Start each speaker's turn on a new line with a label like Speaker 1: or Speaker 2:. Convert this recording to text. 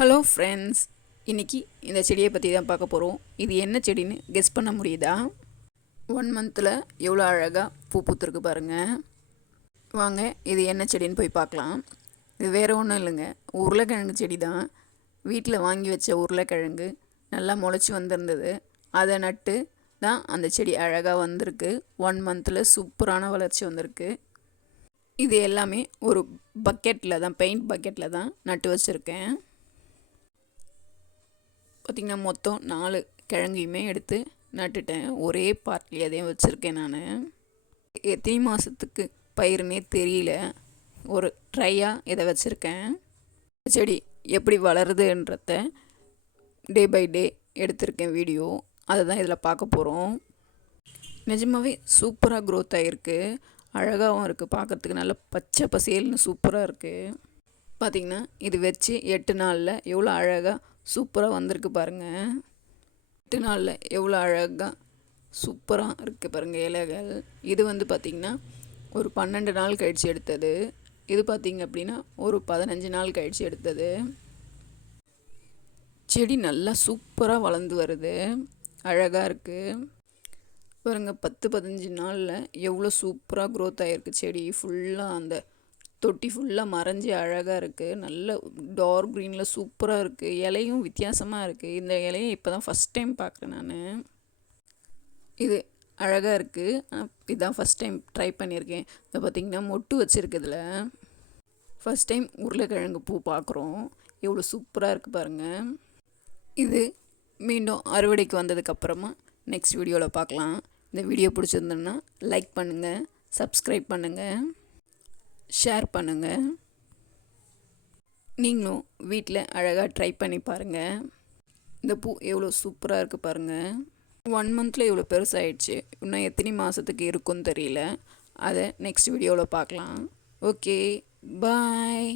Speaker 1: Hello friends இன்றைக்கி இந்த செடியை பற்றி தான் பார்க்க போகிறோம் இது என்ன செடின்னு கெஸ் பண்ண முடியுதா? ஒன் மந்தில் எவ்வளோ அழகாக பூ பூத்துருக்கு பாருங்கள் வாங்க இது என்ன செடின்னு போய் பார்க்கலாம். இது வேறு ஒன்றும் இல்லைங்க. உருளைக்கிழங்கு செடி தான். வீட்டில் வாங்கி வச்ச உருளைக்கிழங்கு நல்லா முளைச்சி வந்திருந்தது. அதை நட்டு தான் அந்த செடி அழகாக வந்திருக்கு. ஒன் மந்தில் சூப்பரான வளர்ச்சி வந்திருக்கு. இது எல்லாமே ஒரு பக்கெட்டில் தான் பெயிண்ட் பக்கெட்டில் தான் நட்டு வச்சுருக்கேன். பார்த்திங்கன்னா மொத்தம் நாலு கிழங்கையுமே எடுத்து நட்டுட்டேன். ஒரே பார்ட்லேயே அதையும் வச்சுருக்கேன் நான். எத்தனை மாதத்துக்கு பயிர்னே தெரியல. ஒரு ட்ரையாக இதை வச்சுருக்கேன். செடி எப்படி வளருதுன்றத டே பை டே எடுத்திருக்கேன் வீடியோ. அதை தான் இதில் பார்க்க போகிறோம் நிஜமாகவே சூப்பராக க்ரோத் ஆகிருக்கு அழகாகவும் இருக்குது பார்க்குறதுக்கு நல்ல பச்சை பசேல்னு சூப்பராக இருக்குது பார்த்திங்கன்னா இது வச்சு எட்டு நாளில் எவ்வளோ அழகாக சூப்பராக வந்திருக்கு பாருங்கள் எட்டு நாளில் எவ்வளோ அழகாக சூப்பராக இருக்குது பாருங்கள் இலைகள். இது வந்து பார்த்திங்கன்னா ஒரு பன்னெண்டு நாள் கழித்து எடுத்தது. இது பார்த்திங்க அப்படின்னா ஒரு பதினஞ்சு நாள் கழித்து எடுத்தது. செடி நல்லா சூப்பராக வளர்ந்து வருது. அழகாக இருக்குது பாருங்கள் பத்து பதினஞ்சு நாளில் எவ்வளோ சூப்பராக க்ரோத் ஆகிருக்கு செடி. ஃபுல்லாக அந்த தொட்டி ஃபுல்லாக மறைஞ்சி அழகாக இருக்குது நல்ல டார்க் க்ரீனில் சூப்பராக இருக்குது இலையும் வித்தியாசமாக இருக்குது இந்த இலையை இப்போ தான் ஃபஸ்ட் டைம் பார்க்குறேன் நான். இது அழகாக இருக்குது இதுதான் ஃபஸ்ட் டைம் ட்ரை பண்ணியிருக்கேன். இதை பார்த்திங்கன்னா மொட்டு வச்சுருக்குதுல. ஃபஸ்ட் டைம் உருளைக்கிழங்கு பூ பார்க்குறோம் எவ்வளோ சூப்பராக இருக்குது பாருங்கள் இது மீண்டும் அறுவடைக்கு வந்ததுக்கப்புறமா நெக்ஸ்ட் வீடியோவில் பார்க்கலாம் இந்த வீடியோ பிடிச்சிருந்தோன்னா லைக் பண்ணுங்கள் சப்ஸ்கிரைப் பண்ணுங்கள் ஷேர் பண்ணுங்கள் நீங்களும் வீட்டில் அழகாக ட்ரை பண்ணி பாருங்கள் இந்த பூ எவ்வளோ சூப்பராக இருக்குது பாருங்கள் ஒன் மந்தில் இவ்வளோ பெருசாகிடுச்சு இன்னும் எத்தனை மாதத்துக்கு இருக்கும்னு தெரியல. அதை நெக்ஸ்ட் வீடியோவில் பார்க்கலாம் ஓகே பாய்